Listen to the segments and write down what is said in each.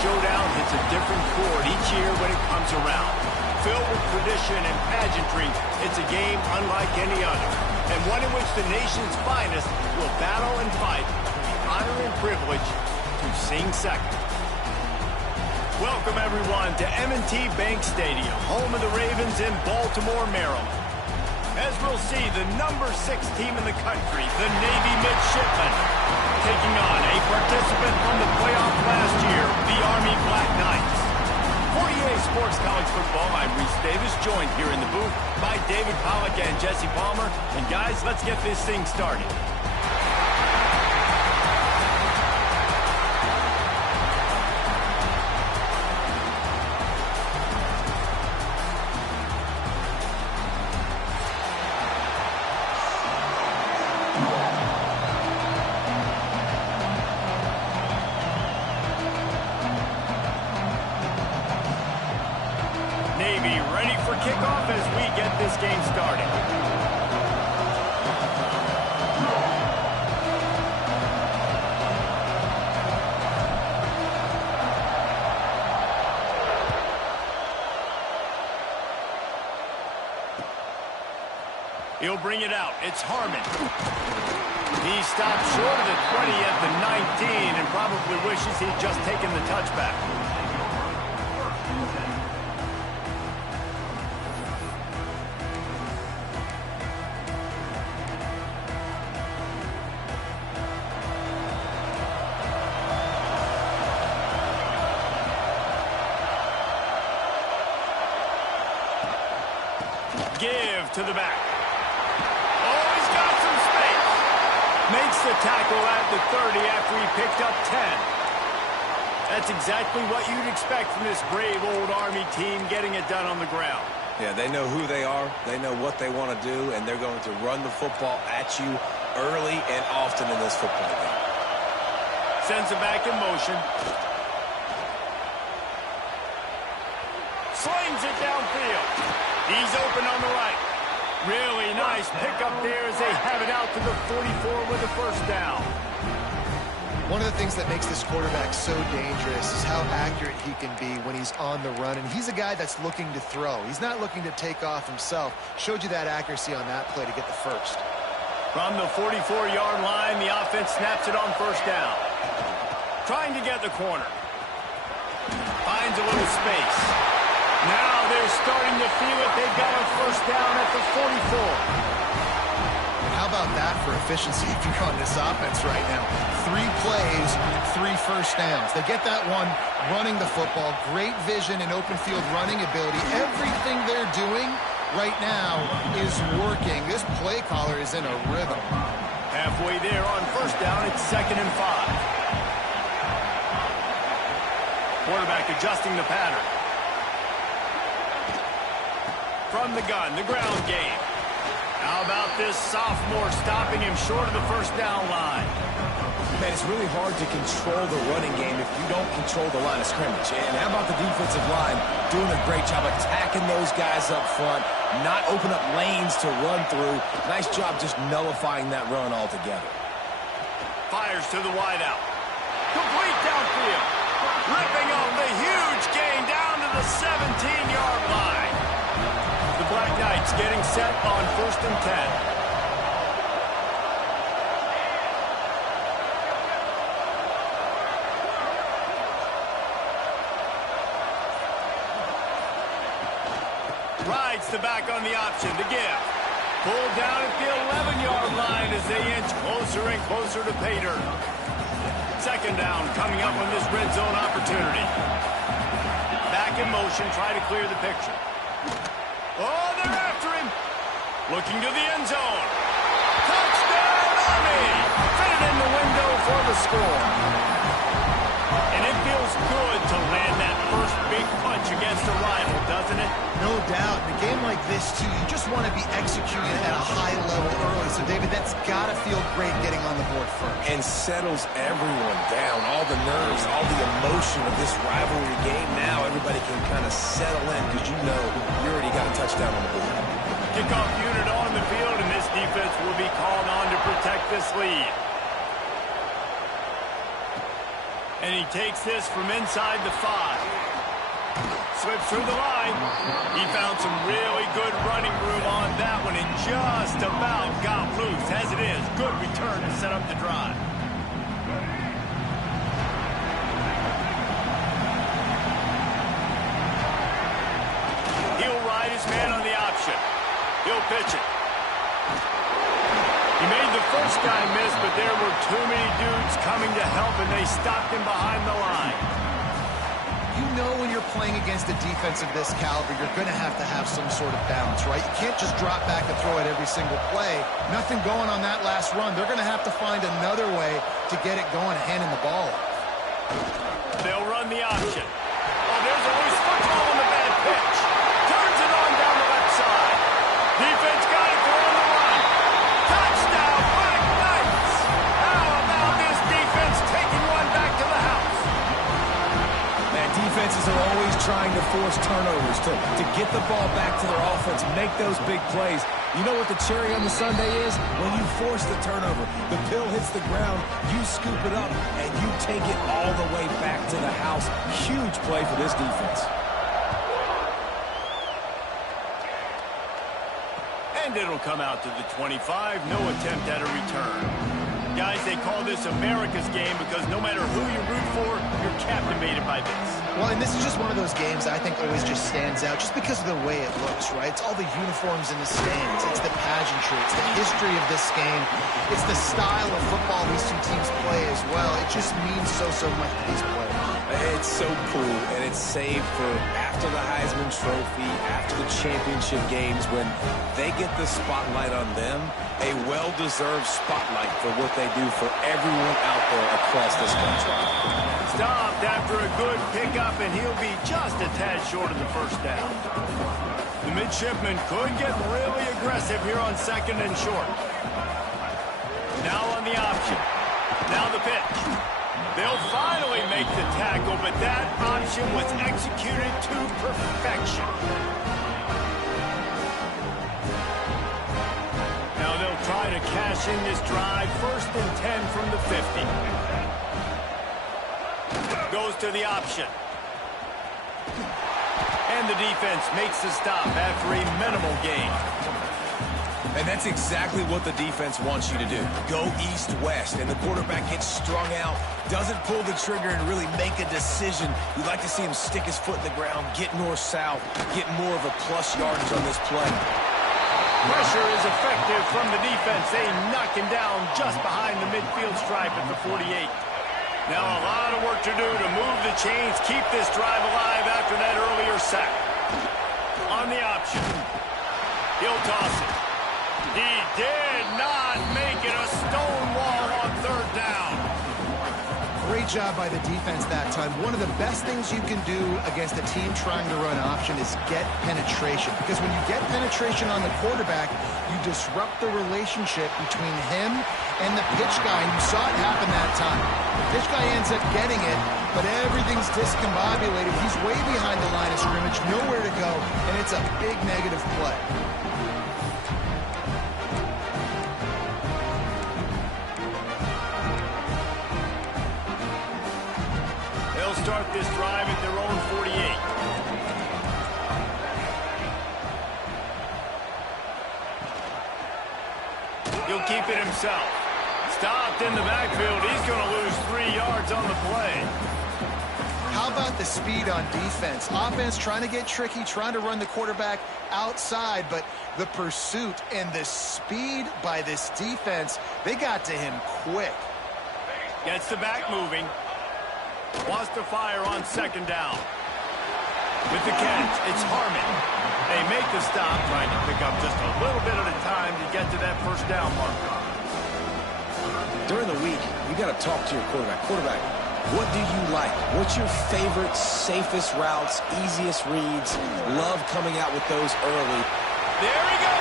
showdown hits a different chord each year when it comes around. Filled with tradition and pageantry, it's a game unlike any other, and one in which the nation's finest will battle and fight for the honor and privilege to sing second. Welcome, everyone, to M&T Bank Stadium, home of the Ravens in Baltimore, Maryland. As we'll see, the number 6 team in the country, the Navy Midshipmen, taking on a participant from the playoff last year, the Army Black Knights. For EA Sports College Football, I'm Reese Davis, joined here in the booth by David Pollack and Jesse Palmer. And guys, let's get this thing started. Navy ready for kickoff as we get this game started. He'll bring it out. It's Harmon. He stopped short of the 20 at the 19 and probably wishes he'd just taken the touchback. Give to the back. Oh, he's got some space. Makes the tackle at the 30 after he picked up 10. That's exactly what you'd expect from this brave old Army team, getting it done on the ground. Yeah, they know who they are, they know what they want to do, and they're going to run the football at you early and often in this football game. Sends it back in motion. Slings it downfield. He's open on the right. Really nice pickup there as they have it out to the 44 with a first down. One of the things that makes this quarterback so dangerous is how accurate he can be when he's on the run. And he's a guy that's looking to throw. He's not looking to take off himself. Showed you that accuracy on that play to get the first. From the 44-yard line, the offense snaps it on first down. Trying to get the corner. Finds a little space. Now they're starting to feel it. They've got a first down at the 44. How about that for efficiency if you're on this offense right now? 3 plays, 3 first downs. They get that one running the football. Great vision and open field running ability. Everything they're doing right now is working. This play caller is in a rhythm. Halfway there on first down, it's 2nd and 5. Quarterback adjusting the pattern. From the gun, the ground game. How about this sophomore stopping him short of the first down line? Man, it's really hard to control the running game if you don't control the line of scrimmage. And how about the defensive line doing a great job attacking those guys up front, not open up lanes to run through. Nice job just nullifying that run altogether. Fires to the wideout. Complete downfield. Ripping off the huge gain down to the 17-yard line. The Black Knights getting set on 1st and 10. Rides the back on the option to give. Pulled down at the 11-yard line as they inch closer and closer to pay dirt. 2nd down coming up on this red zone opportunity. Back in motion, try to clear the picture. Oh, they're after him. Looking to the end zone. Touchdown, Army! Fitted in the window for the score. And it feels good to land that first big punch against a rival, doesn't it? No doubt. In a game like this, too, you just want to be executing at a high level early. So, David, that's got to feel great getting on the board first. And settles everyone down. All the nerves, all the emotion of this rivalry game. Now everybody can kind of settle in because you know you already got a touchdown on the board. Kickoff unit on the field, and this defense will be called on to protect this lead. And he takes this from inside the 5. Slips through the line. He found some really good running room on that one and just about got loose. As it is, good return to set up the drive. He'll ride his man on the option. He'll pitch it. He made the first guy miss, but there were too many dudes coming to help, and they stopped him behind the line. You know when you're playing against a defense of this caliber, you're going to have some sort of balance, right? You can't just drop back and throw it every single play. Nothing going on that last run. They're going to have to find another way to get it going and handing the ball off. They'll run the option. Oh, there's a loose football on the bad pitch. Turns it on down the left side. Defense got it for on the run. Touchdown, Black Knights! How about this defense taking one back to the house? Man, defenses are always trying to force turnovers to get the ball back to their offense, make those big plays. You know what the cherry on the sundae is? When you force the turnover, the pill hits the ground, you scoop it up, and you take it all the way back to the house. Huge play for this defense. And it'll come out to the 25. No attempt at a return. Guys, they call this America's game because no matter who you root for, you're captivated by this. Well, and this is just one of those games I think always just stands out just because of the way it looks, right? It's all the uniforms in the stands. It's the pageantry. It's the history of this game. It's the style of football these two teams play as well. It just means so much to these players. It's so cool, and it's saved for after the Heisman Trophy, after the championship games, when they get the spotlight on them, a well-deserved spotlight for what they do for everyone out there across this country. Stopped after a good pickup, and he'll be just a tad short of the first down. The midshipman could get really aggressive here on 2nd and short. Now on the option. Now the pitch. They'll finally make the tackle, but that option was executed to perfection. Now they'll try to cash in this drive. 1st and 10 from the 50. Goes to the option. And the defense makes the stop after a minimal gain. And that's exactly what the defense wants you to do. Go east-west, and the quarterback gets strung out, doesn't pull the trigger and really make a decision. You'd like to see him stick his foot in the ground, get north-south, get more of a plus yardage on this play. Pressure is effective from the defense. They knock him down just behind the midfield stripe at the 48. Now a lot of work to do to move the chains, keep this drive alive after that earlier sack. On the option. He'll toss it. He did not make it a stone wall on 3rd down. Great job by the defense that time. One of the best things you can do against a team trying to run option is get penetration. Because when you get penetration on the quarterback, you disrupt the relationship between him and the pitch guy. And you saw it happen that time. The pitch guy ends up getting it, but everything's discombobulated. He's way behind the line of scrimmage, nowhere to go, and it's a big negative play. Start this drive at their own 48. He'll keep it himself. Stopped in the backfield. He's going to lose 3 yards on the play. How about the speed on defense? Offense trying to get tricky, trying to run the quarterback outside, but the pursuit and the speed by this defense, they got to him quick. Gets the back moving. Wants to fire on 2nd down. With the catch, it's Harmon. They make the stop, trying to pick up just a little bit at a time to get to that 1st down marker. During the week, you got to talk to your quarterback. Quarterback, what do you like? What's your favorite, safest routes, easiest reads? Love coming out with those early. There he goes.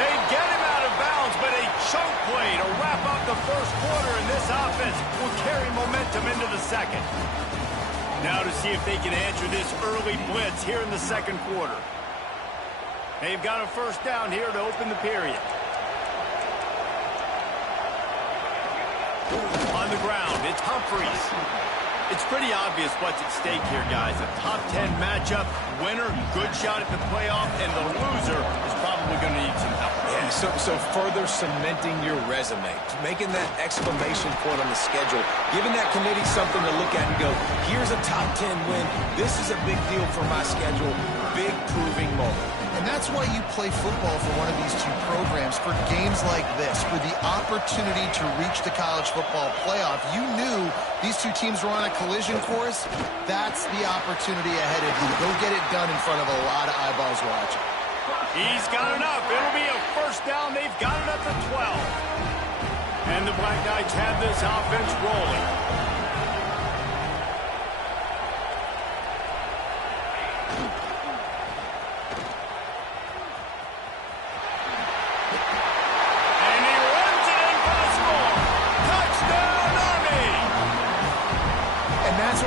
They get him out of bounds, but a choke play to wrap up the 1st quarter, and this offense will carry momentum into the 2nd. Now to see if they can answer this early blitz here in the 2nd quarter. They've got a 1st down here to open the period. On the ground, it's Humphries. It's pretty obvious what's at stake here, guys. A top 10 matchup, winner, good shot at the playoff, and the loser is probably going to need some help. Yeah, so further cementing your resume, making that exclamation point on the schedule, giving that committee something to look at and go, here's a top 10 win. This is a big deal for my schedule. Big proving moment. And that's why you play football for one of these two programs, for games like this, for the opportunity to reach the college football playoff. You knew these two teams were on a collision course. That's the opportunity ahead of you. Go get it done in front of a lot of eyeballs watching. He's got enough. It'll be a first down. They've got it at the 12. And the Black Knights have this offense rolling.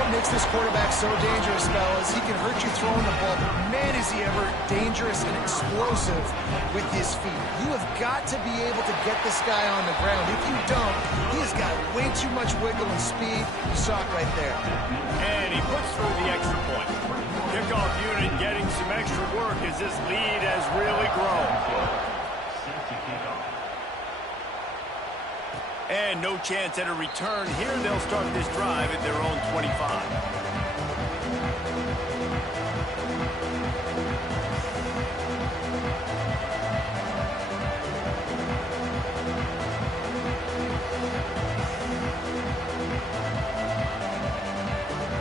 Makes this quarterback so dangerous, fellas. He can hurt you throwing the ball, but man, is he ever dangerous and explosive with his feet. You have got to be able to get this guy on the ground. If you don't, he has got way too much wiggle and speed. You saw it right there. And he puts through the extra point. Kickoff unit getting some extra work as this lead has really grown. And no chance at a return here. They'll start this drive at their own 25.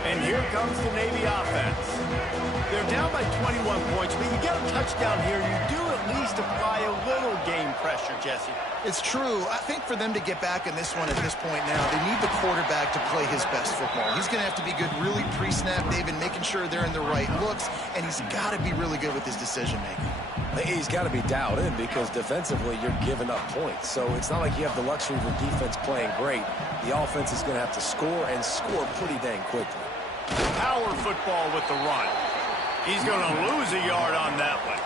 And here comes the Navy offense. They're down by 21 points, but you get a touchdown here, you do at least apply a little game pressure, Jesse. It's true. I think for them to get back in this one at this point now, they need the quarterback to play his best football. He's going to have to be good really pre-snap, David, making sure they're in the right looks, and he's got to be really good with his decision-making. He's got to be dialed in because defensively you're giving up points. So it's not like you have the luxury of your defense playing great. The offense is going to have to score and score pretty dang quickly. Power football with the run. He's going to lose a yard on that one.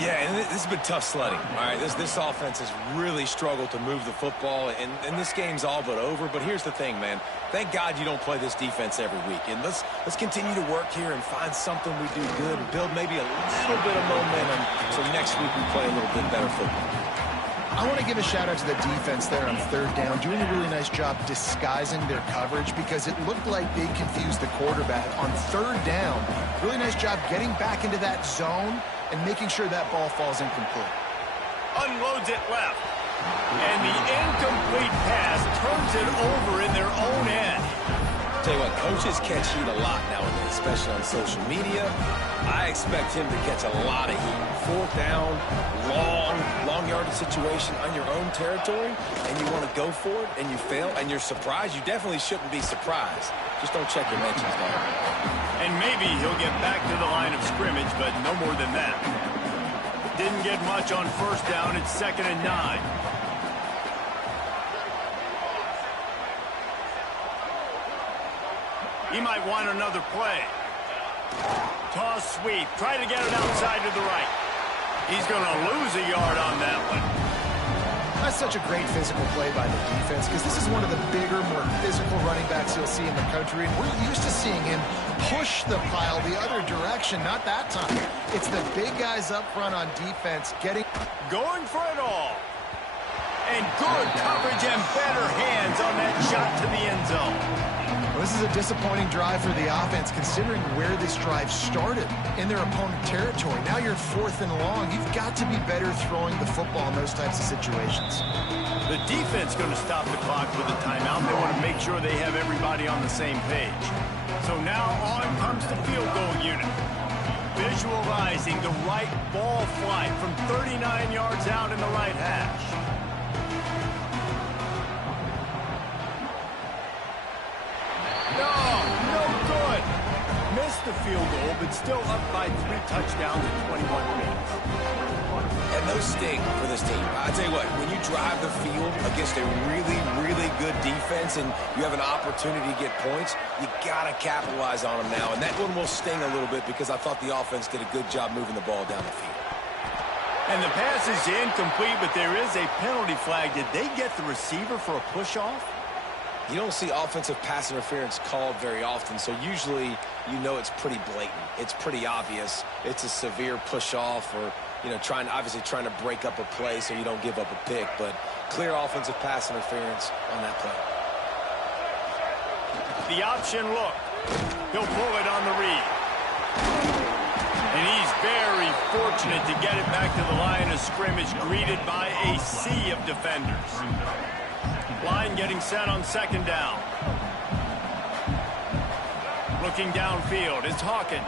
Yeah, and this has been tough sledding. All right, this offense has really struggled to move the football, and this game's all but over. But here's the thing, man. Thank God you don't play this defense every week. And let's continue to work here and find something we do good and build maybe a little bit of momentum so next week we play a little bit better football. I want to give a shout-out to the defense there on third down, doing a really nice job disguising their coverage because it looked like they confused the quarterback on third down. Really nice job getting back into that zone and making sure that ball falls incomplete. Unloads it left. And the incomplete pass turns it over in their own end. Tell you what, coaches catch heat a lot nowadays, especially on social media. I expect him to catch a lot of heat. Fourth down, long yardage situation on your own territory, and you want to go for it, and you fail, and you're surprised. You definitely shouldn't be surprised. Just don't check your mentions, dog. And maybe he'll get back to the line of scrimmage, but no more than that. Didn't get much on first down. It's 2nd and 9. He might want another play. Toss sweep. Try to get it outside to the right. He's going to lose a yard on that one. That's such a great physical play by the defense because this is one of the bigger, more physical running backs you'll see in the country. And we're used to seeing him push the pile the other direction. Not that time. It's the big guys up front on defense going for it all. And good coverage and better hands on that shot to the end zone. Well, this is a disappointing drive for the offense considering where this drive started in their opponent territory. Now you're 4th and long. You've got to be better throwing the football in those types of situations. The defense going to stop the clock with a timeout. They want to make sure they have everybody on the same page. So now on comes the field goal unit. Visualizing the right ball flight from 39 yards out in the right hash. No good. Missed the field goal, but still up by 3 touchdowns in 21 minutes. And those sting for this team. I tell you what, when you drive the field against a really good defense and you have an opportunity to get points, you got to capitalize on them now. And that one will sting a little bit because I thought the offense did a good job moving the ball down the field. And the pass is incomplete, but there is a penalty flag. Did they get the receiver for a push-off? You don't see offensive pass interference called very often, so usually you know it's pretty blatant. It's pretty obvious. It's a severe push-off or, you know, obviously trying to break up a play so you don't give up a pick, but clear offensive pass interference on that play. The option look. He'll pull it on the read. And he's very fortunate to get it back to the line of scrimmage, greeted by a sea of defenders. Line getting set on second down. Looking downfield, it's Hawkins.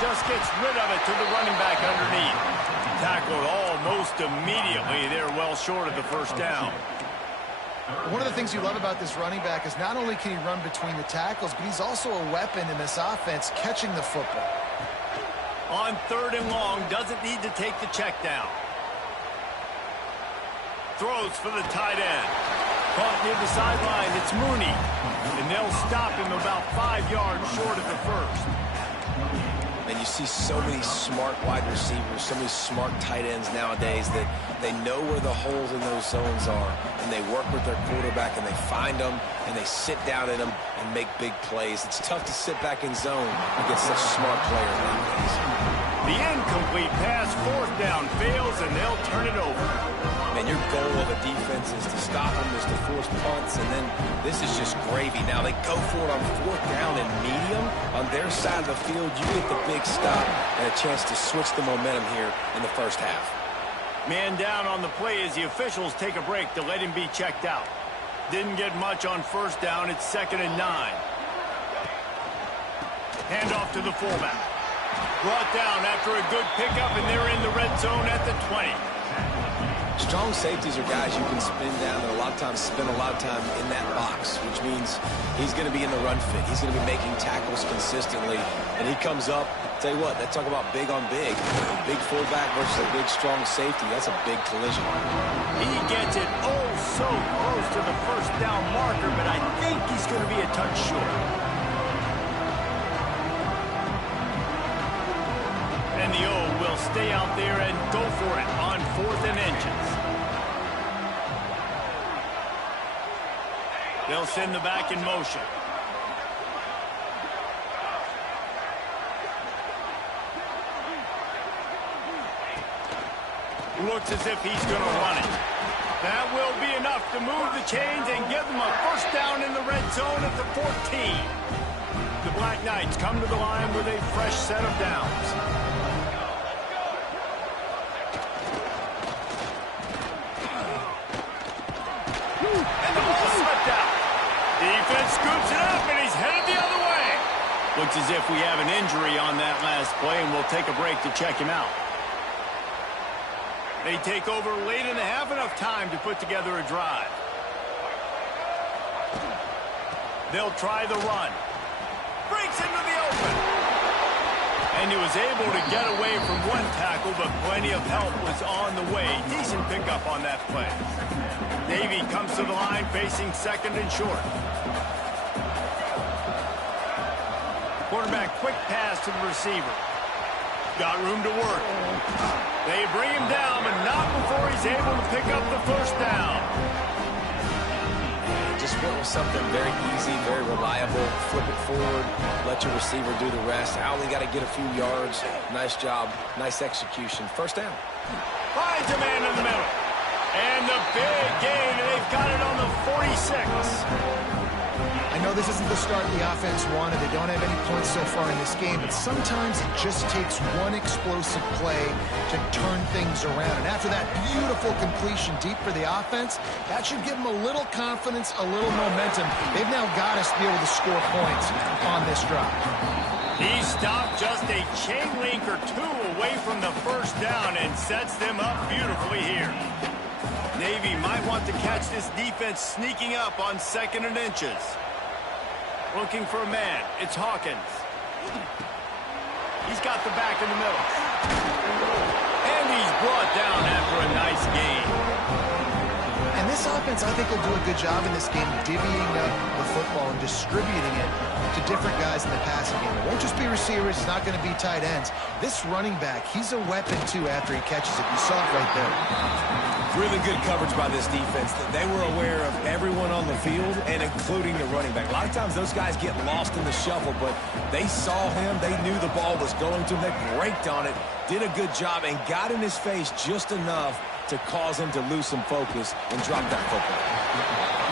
Just gets rid of it to the running back underneath. Tackled almost immediately. They're well short of the first down. One of the things you love about this running back is not only can he run between the tackles, but he's also a weapon in this offense catching the football. On third and long, doesn't need to take the check down. Throws for the tight end. Caught near the sideline, it's Mooney. And they'll stop him about 5 yards short of the first. And you see so many smart wide receivers, so many smart tight ends nowadays that they know where the holes in those zones are, and they work with their quarterback, and they find them, and they sit down in them and make big plays. It's tough to sit back in zone against such smart players nowadays. The incomplete pass, fourth down, fails, and they'll turn it over. Man, your goal of a defense is to stop them, is to force punts, and then this is just gravy. Now they go for it on fourth down and medium. On their side of the field, you get the big stop and a chance to switch the momentum here in the first half. Man down on the play as the officials take a break to let him be checked out. Didn't get much on first down. It's 2nd and 9. Hand off to the fullback. Brought down after a good pickup, and they're in the red zone at the 20. Strong safeties are guys you can spin down and a lot of times spend a lot of time in that box, which means he's going to be in the run fit. He's going to be making tackles consistently, and he comes up. Tell you what, they talk about big on big. Big fullback versus a big, strong safety. That's a big collision. He gets it oh so close to the first down marker, but I think he's going to be a touch short. And the O will stay out there and go for it on 4th and inches. They'll send the back in motion. Looks as if he's going to run it. That will be enough to move the chains and give them a first down in the red zone at the 14. The Black Knights come to the line with a fresh set of downs. And the ball slipped out. Defense scoops it up, and he's headed the other way. Looks as if we have an injury on that last play, and we'll take a break to check him out. They take over late in the half, enough time to put together a drive. They'll try the run. Breaks into the open. And he was able to get away from one tackle, but plenty of help was on the way. Decent pickup on that play. Davey comes to the line facing 2nd and short. Quarterback quick pass to the receiver. Got room to work. They bring him down, but not before he's able to pick up the first down. Just went with something very easy, very reliable. Flip it forward, let your receiver do the rest. I only got to get a few yards. Nice job, nice execution. First down. Finds a man in the middle. And the big gain, and they've got it on the 46. I know this isn't the start the offense wanted. They don't have any points so far in this game, but sometimes it just takes one explosive play to turn things around. And after that beautiful completion deep for the offense, that should give them a little confidence, a little momentum. They've now got us to be able to score points on this drive. He stopped just a chain link or two away from the first down and sets them up beautifully here. Navy might want to catch this defense sneaking up on 2nd and inches. Looking for a man. It's Hawkins. He's got the back in the middle. And he's brought down after a nice gain. And this offense, I think, will do a good job in this game divvying up the football and distributing it to different guys in the passing game. It won't just be receivers. It's not going to be tight ends. This running back, he's a weapon, too, after he catches it. You saw it right there. Really good coverage by this defense. They were aware of everyone on the field, and including the running back. A lot of times those guys get lost in the shuffle, but they saw him. They knew the ball was going to him. They braked on it, did a good job, and got in his face just enough to cause him to lose some focus and drop that football.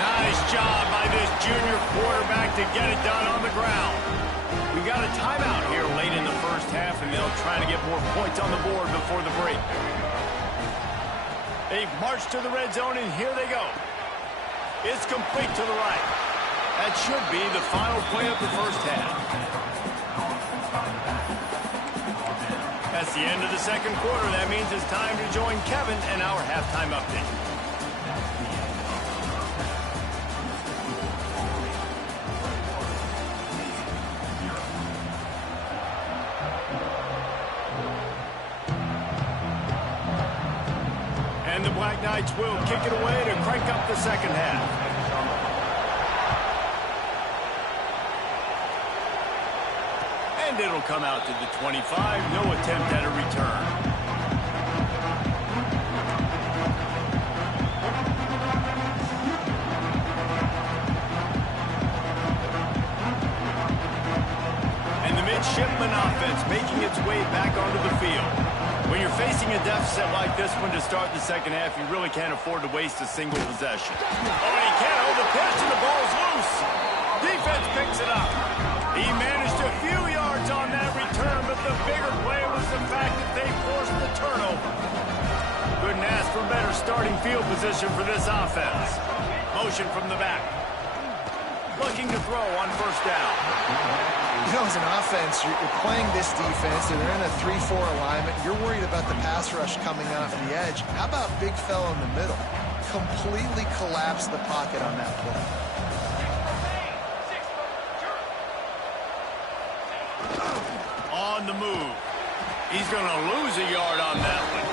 Nice job by this junior quarterback to get it done on the ground. We got a timeout here late in the first half, and they'll try to get more points on the board before the break. They've marched to the red zone, and here they go. It's complete to the right. That should be the final play of the first half. That's the end of the second quarter. That means it's time to join Kevin and our halftime update. And the Black Knights will kick it away to crank up the second half. And it'll come out to the 25. No attempt at a return. And the midshipman offense making its way back onto the field. When you're facing a deficit like this one to start the second half, you really can't afford to waste a single possession. Oh, and he can't hold the pitch, and the ball's loose. Defense picks it up. He managed a few yards on that return, but the bigger play was the fact that they forced the turnover. Couldn't ask for better starting field position for this offense. Motion from the back. Looking to throw on first down. You know, as an offense, you're playing this defense, and they're in a 3-4 alignment. You're worried about the pass rush coming off the edge. How about big fella in the middle? Completely collapsed the pocket on that play. On the move. He's going to lose a yard on that one.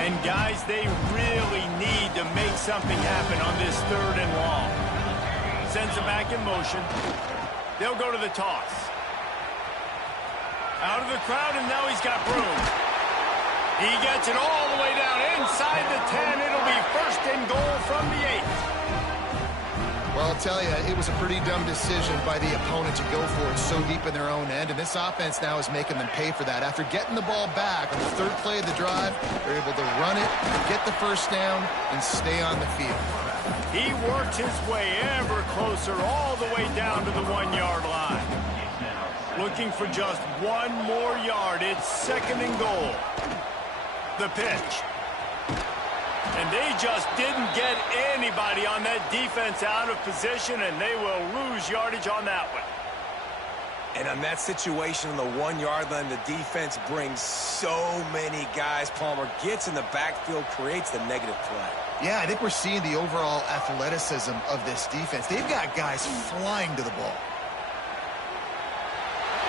And guys, they really need to make something happen on this third and long. Sends it back in motion. They'll go to the toss. Out of the crowd, and now he's got room. He gets it all the way down inside the 10. It'll be first and goal from the 8. Well, I'll tell you, it was a pretty dumb decision by the opponent to go for it so deep in their own end, and this offense now is making them pay for that. After getting the ball back on the third play of the drive, they're able to run it, get the first down, and stay on the field. He worked his way ever closer all the way down to the 1-yard line. Looking for just one more yard. It's second and goal. The pitch. And they just didn't get anybody on that defense out of position, and they will lose yardage on that one. And on that situation on the 1-yard line, the defense brings so many guys. Palmer gets in the backfield, creates the negative play. Yeah, I think we're seeing the overall athleticism of this defense. They've got guys flying to the ball.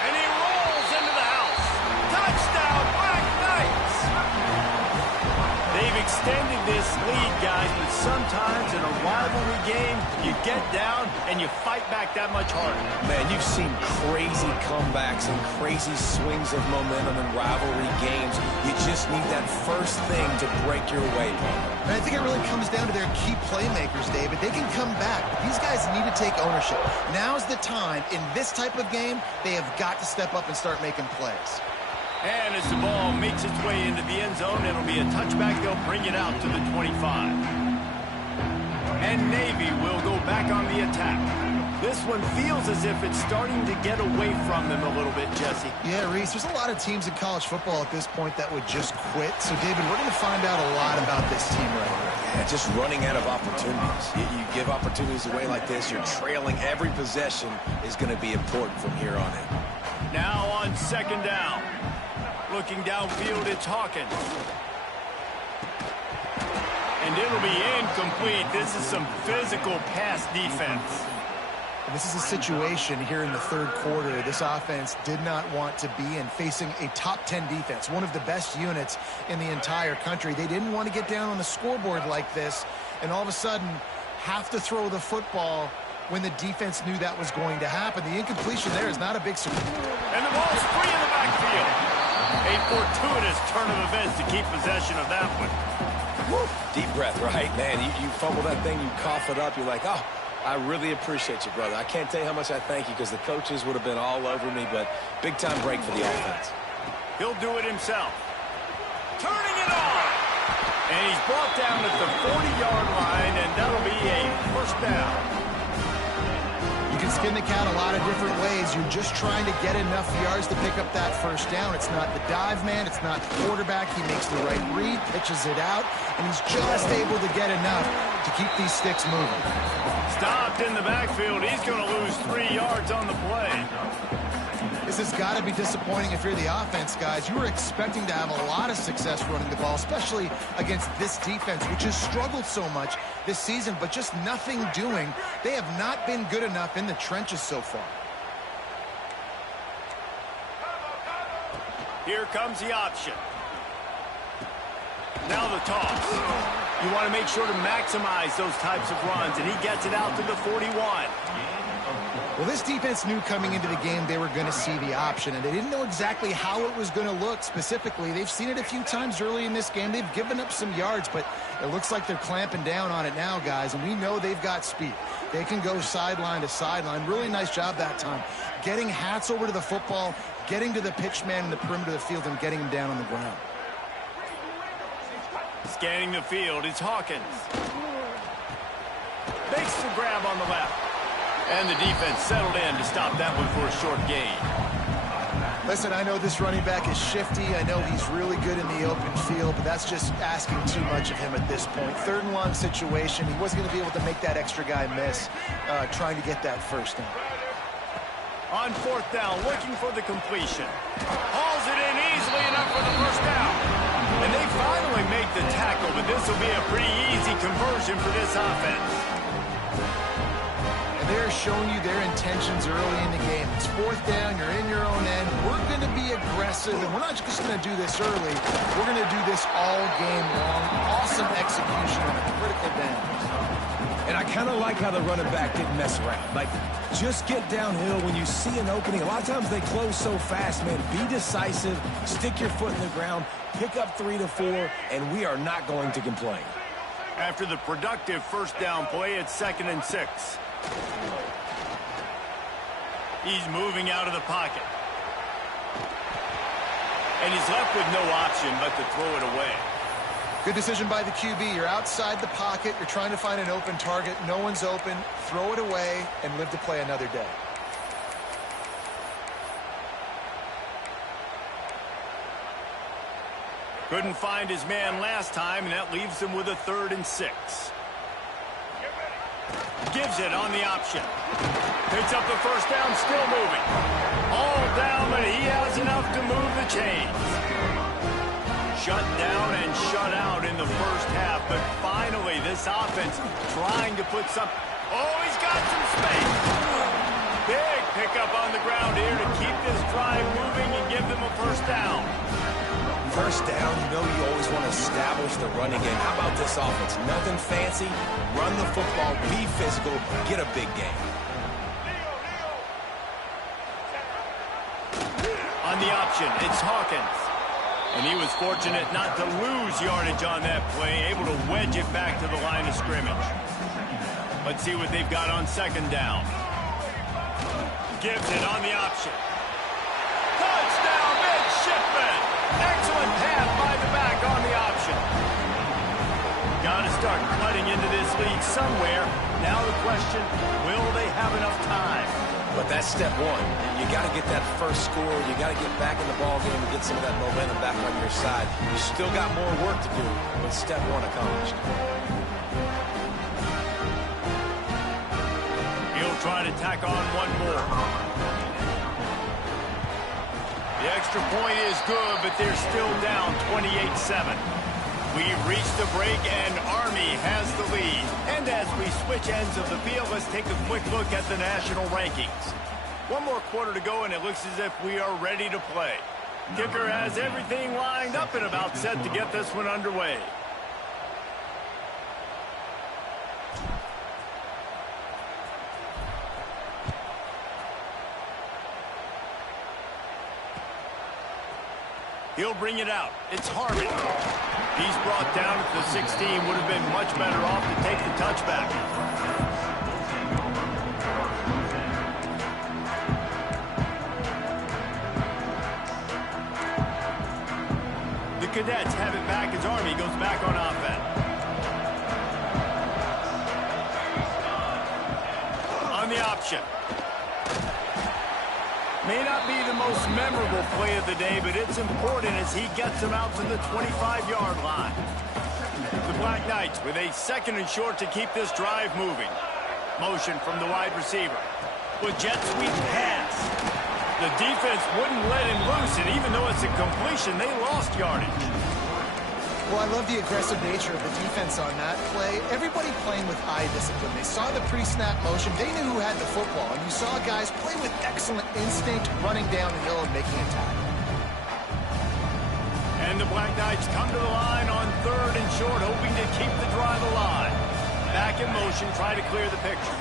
And he rolls into the house. Touchdown, Black Knights! They've extended this lead, guys, but sometimes in a rivalry game, you get down and you fight back that much harder. Man, you've seen crazy comebacks and crazy swings of momentum in rivalry games. You just need that first thing to break your way, Palmer. And I think it really comes down to their key playmakers, David. They can come back, but these guys need to take ownership. Now's the time. In this type of game, they have got to step up and start making plays. And as the ball makes its way into the end zone, it'll be a touchback. They'll bring it out to the 25. And Navy will go back on the attack. This one feels as if it's starting to get away from them a little bit, Jesse. Yeah, Reese, there's a lot of teams in college football at this point that would just quit. So, David, we're going to find out a lot about this team right here. Yeah, just running out of opportunities. You give opportunities away like this, you're trailing every possession is going to be important from here on in. Now on second down. Looking downfield, it's Hawkins. And it'll be incomplete. This is some physical pass defense. And this is a situation here in the third quarter this offense did not want to be in, facing a top 10 defense, one of the best units in the entire country. They didn't want to get down on the scoreboard like this and all of a sudden have to throw the football when the defense knew that was going to happen. The incompletion there is not a big surprise. And the ball's free in the backfield. A fortuitous turn of events to keep possession of that one. Woo. Deep breath, right? Man, you fumble that thing, you cough it up, you're like, oh, I really appreciate you, brother. I can't tell you how much I thank you because the coaches would have been all over me, but big-time break for the offense. He'll do it himself. Turning it on. And he's brought down at the 40-yard line, and that'll be a first down. You can skin the cat a lot of different ways. You're just trying to get enough yards to pick up that first down. It's not the dive man. It's not the quarterback. He makes the right read, pitches it out, and he's just able to get enough to keep these sticks moving. Stopped in the backfield. He's going to lose 3 yards on the play. This has got to be disappointing if you're the offense, guys. You were expecting to have a lot of success running the ball, especially against this defense, which has struggled so much this season, but just nothing doing. They have not been good enough in the trenches so far. Here comes the option. Now the toss. You want to make sure to maximize those types of runs, and he gets it out to the 41. Well, this defense knew coming into the game they were going to see the option, and they didn't know exactly how it was going to look specifically. They've seen it a few times early in this game. They've given up some yards, but it looks like they're clamping down on it now, guys, and we know they've got speed. They can go sideline to sideline. Really nice job that time. Getting hats over to the football, getting to the pitch man in the perimeter of the field, and getting him down on the ground. Scanning the field, it's Hawkins. Makes the grab on the left. And the defense settled in to stop that one for a short gain. Listen, I know this running back is shifty. I know he's really good in the open field, but that's just asking too much of him at this point. Third and long situation. He wasn't going to be able to make that extra guy miss trying to get that first down. On fourth down, looking for the completion. Hauls it in easily enough for the first down. And they finally make the tackle, but this will be a pretty easy conversion for this offense. They're showing you their intentions early in the game. It's fourth down, you're in your own end. We're going to be aggressive, and we're not just going to do this early. We're going to do this all game long. Awesome execution on a critical down. And I kind of like how the running back didn't mess around. Like, just get downhill when you see an opening. A lot of times they close so fast, man. Be decisive, stick your foot in the ground, pick up 3 to 4, and we are not going to complain. After the productive first down play, it's 2nd and 6. He's moving out of the pocket. And he's left with no option but to throw it away. Good decision by the QB. You're outside the pocket. You're trying to find an open target. No one's open. Throw it away and live to play another day. Couldn't find his man last time, and that leaves him with a 3rd and 6. Gives it on the option. Picks up the first down, still moving. All down, but he has enough to move the chains. Shut down and shut out in the first half, but finally this offense trying to put some... Oh, he's got some space. Big pickup on the ground here to keep this drive moving and give them a first down. First down, you know you always want to establish the running game. How about this offense? Nothing fancy. Run the football, be physical, get a big gain. On the option, it's Hawkins. And he was fortunate not to lose yardage on that play, able to wedge it back to the line of scrimmage. Let's see what they've got on 2nd down. Gives it on the option. Touchdown, midshipman! Excellent pass by the back on the option. Got to start cutting into this lead somewhere. Now the question, will they have enough time? But that's step one. You got to get that first score. You got to get back in the ball game and get some of that momentum back on your side. You still got more work to do, but step one accomplished. He'll try to tack on one more. The extra point is good, but they're still down 28-7. We've reached the break, and Army has the lead. And as we switch ends of the field, let's take a quick look at the national rankings. One more quarter to go, and it looks as if we are ready to play. Kicker has everything lined up and about set to get this one underway. He'll bring it out. It's Harmon. He's brought down at the 16. Would have been much better off to take the touchback. The Cadets have it back as Army goes back on offense. On the option. May not be the most memorable play of the day, but it's important as he gets them out to the 25-yard line. The Black Knights with a 2nd and short to keep this drive moving. Motion from the wide receiver. With jet sweep pass. The defense wouldn't let him loose, and even though it's a completion, they lost yardage. Well, I love the aggressive nature of the defense on that play. Everybody playing with eye discipline. They saw the pre-snap motion. They knew who had the football. And you saw guys play with excellent instinct, running down the hill and making a tackle. And the Black Knights come to the line on 3rd and short, hoping to keep the drive alive. Back in motion, try to clear the picture.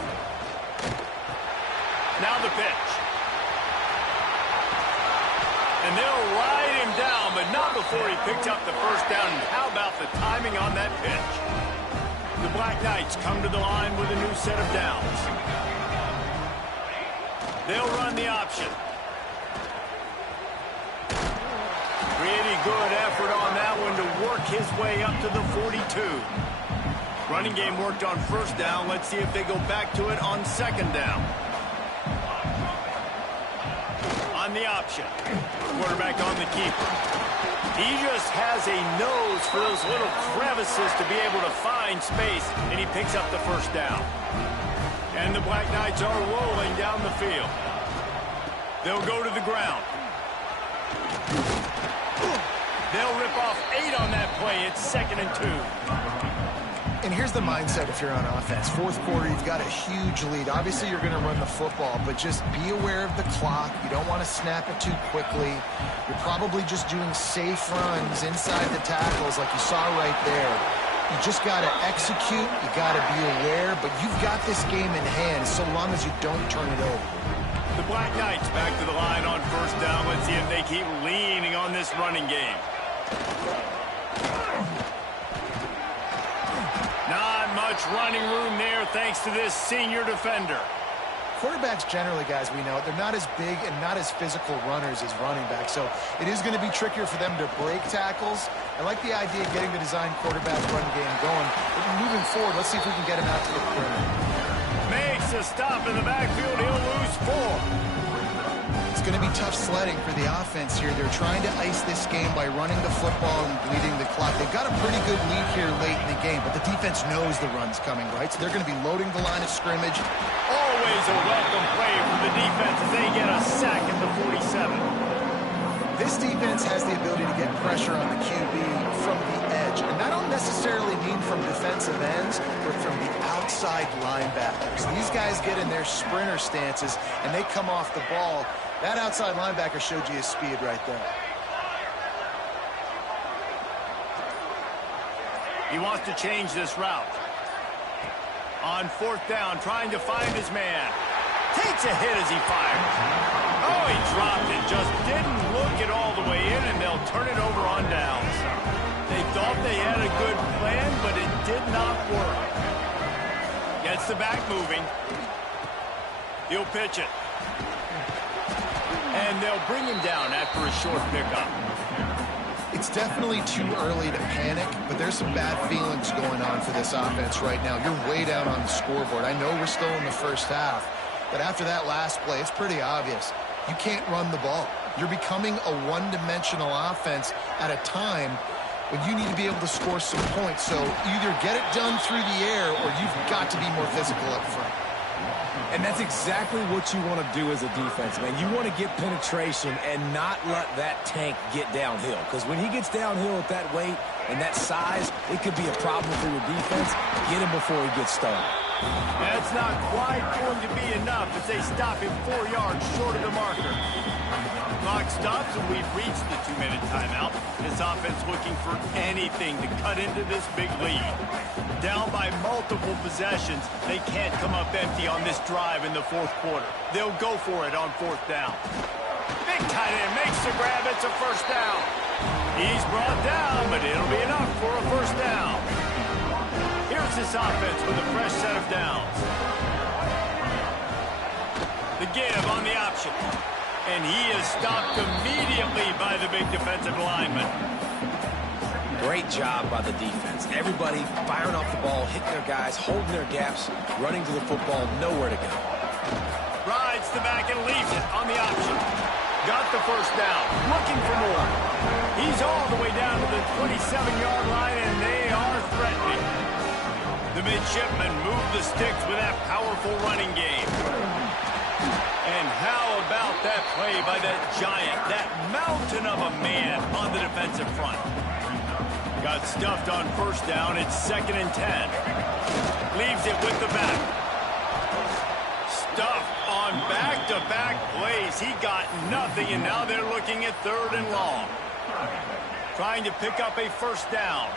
Now the pitch. And they'll ride him down, but not before he picked up the first down. And how about the timing on that pitch? The Black Knights come to the line with a new set of downs. They'll run the option. Pretty good effort on that one to work his way up to the 42. Running game worked on 1st down. Let's see if they go back to it on 2nd down. On the option. Quarterback on the keeper. He just has a nose for those little crevices to be able to find space, and he picks up the 1st down. And the Black Knights are rolling down the field. They'll go to the ground. They'll rip off 8 on that play. It's 2nd and 2. And here's the mindset if you're on offense. 4th quarter, you've got a huge lead. Obviously, you're going to run the football, but just be aware of the clock. You don't want to snap it too quickly. You're probably just doing safe runs inside the tackles like you saw right there. You just got to execute. You got to be aware, but you've got this game in hand so long as you don't turn it over. The Black Knights back to the line on 1st down. Let's see if they keep leaning on this running game. Not much running room there thanks to this senior defender. Quarterbacks generally, guys, we know, they're not as big and not as physical runners as running backs, so it is going to be trickier for them to break tackles. I like the idea of getting the design quarterback run game going. But moving forward, let's see if we can get him out to the perimeter. Makes a stop in the backfield. He'll lose 4. It's going to be tough sledding for the offense here. They're trying to ice this game by running the football and bleeding the clock. They've got a pretty good lead here late in the game, but the defense knows the run's coming, right? So they're going to be loading the line of scrimmage. Always a welcome play for the defense as they get a sack at the 47. This defense has the ability to get pressure on the QB from the edge. And I don't necessarily mean from defensive ends, but from the outside linebackers. These guys get in their sprinter stances, and they come off the ball. That outside linebacker showed you his speed right there. He wants to change this route. On 4th down, trying to find his man. Takes a hit as he fires. Oh, he dropped it. Just didn't look it all the way in, and they'll turn it over on downs. They thought they had a good plan, but it did not work. Gets the back moving. He'll pitch it. And they'll bring him down after a short pickup. It's definitely too early to panic, but there's some bad feelings going on for this offense right now. You're way down on the scoreboard. I know we're still in the 1st half, but after that last play, it's pretty obvious. You can't run the ball. You're becoming a one-dimensional offense at a time when you need to be able to score some points. So either get it done through the air or you've got to be more physical up front. And that's exactly what you want to do as a defense, man. You want to get penetration and not let that tank get downhill. Because when he gets downhill at that weight and that size, it could be a problem for your defense. Get him before he gets started. That's not quite going to be enough as they stop him 4 yards short of the marker. Clock stops and we've reached the 2-minute timeout. This offense looking for anything to cut into this big lead. Down by multiple possessions, they can't come up empty on this drive in the fourth quarter. They'll go for it on fourth down. Big tight end makes the grab. It's a first down. He's brought down, but it'll be enough for a first down. Here's this offense with a fresh set of downs. The give on the option. And he is stopped immediately by the big defensive lineman. Great job by the defense. Everybody firing off the ball, hitting their guys, holding their gaps, running to the football, nowhere to go. Rides the back and leaves it on the option. Got the first down, looking for more. He's all the way down to the 27-yard line, and they are threatening. The midshipmen move the sticks with that powerful running game. And how about that play by that giant, that mountain of a man on the defensive front? Got stuffed on first down. It's 2nd and 10. Leaves it with the back. Stuffed on back-to-back plays. He got nothing, and now they're looking at 3rd and long. Trying to pick up a first down.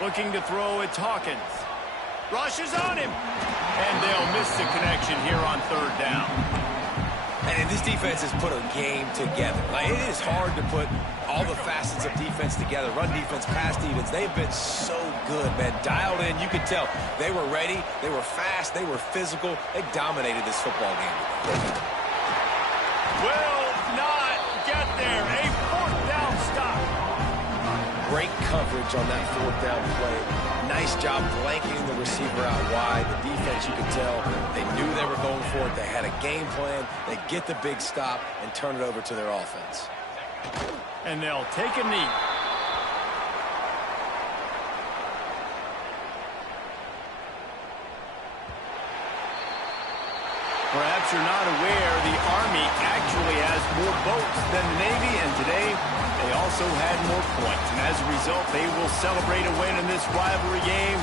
Looking to throw, it's Hawkins. Rushes on him. And they'll miss the connection here on 3rd down. And this defense has put a game together. Like, it is hard to put all the facets of defense together. Run defense, pass defense. They've been so good, man. Dialed in. You could tell they were ready. They were fast. They were physical. They dominated this football game. Will not get there. A 4th down stop. Great coverage on that 4th down play. Nice job blanketing the receiver out wide. The defense, you could tell, they knew they were going for it. They had a game plan. They get the big stop and turn it over to their offense. And they'll take a knee. Perhaps you're not aware, the Army actually has more boats than the Navy, and today they also had more points. And as a result, they will celebrate a win in this rivalry game